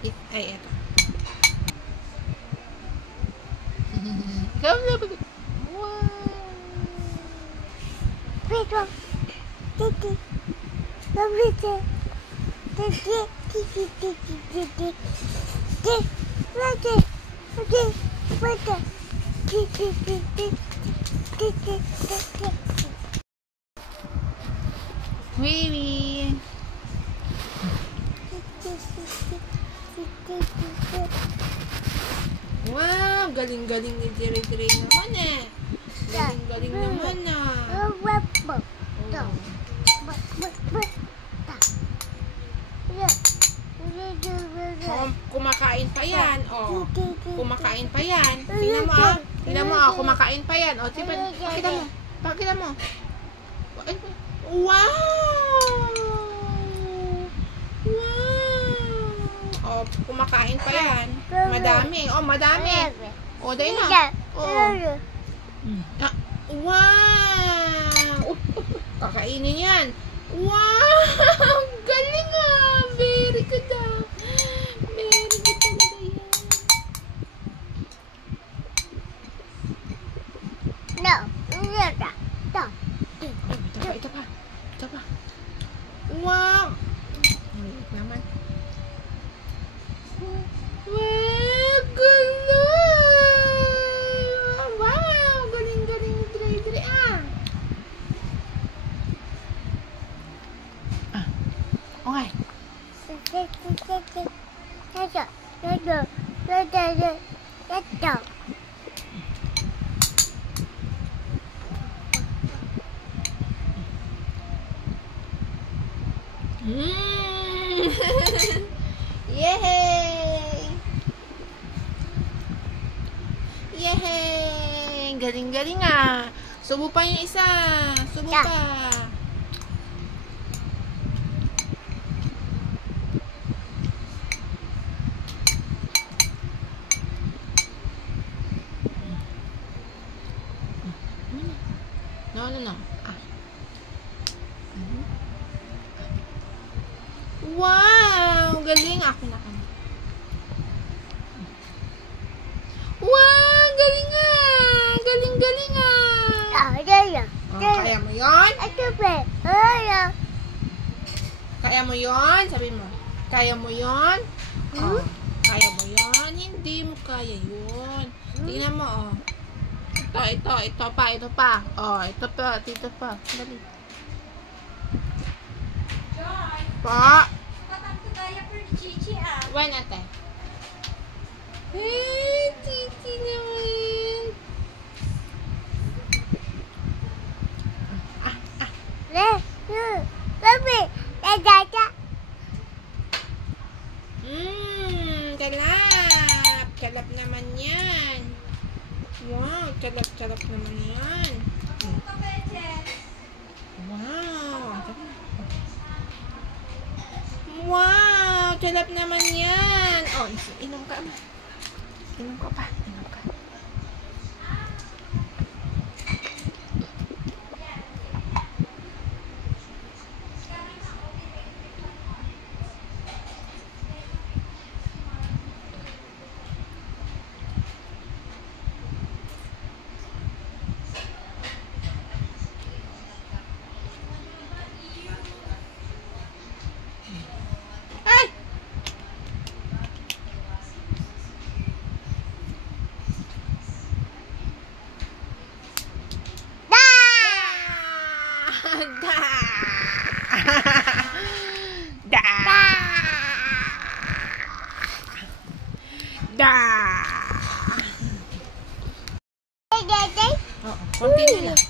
Ay, eto. Wee. Wow, galing-galing ni Dre naman eh. Galing-galing naman ah. Kumakain pa yan. Oh. Kumakain pa yan. Tingnan mo ah. Tingnan mo ah, kumakain pa yan. Oh, pakita mo. Pakita mo. Wow! Oh, kumakain pa yan. Madami. Oh, madami. Oh, dahil na. Oh. Wow! Kakainin yan. Wow! Galing ah! Very good ah. Very good talaga yan. No. Ito pa. Wow! Naman. Wow! Galing! Wow! Galing-galing Dre ah! Okay. Yay! Yay! Galing-galing ah! Subo pa yung isa! Subo pa! No. Wow! Galing! Ako na kami. Wow! Galing ah! Galing ah! Kaya mo yun? Kaya mo yun? Sabi mo. Kaya mo yun? Oh, kaya mo yun? Hindi mo kaya yun. Tingnan mo oh. Ito pa. Oh, ito pa. Dito pa. Dali. Pa. Why not eh? Hey, Chichi naman. Kalap naman yan. Wow, kalap naman yan. Wow, kalap naman yan. Oh, inom ka pa. Inom ka. Konti na lang.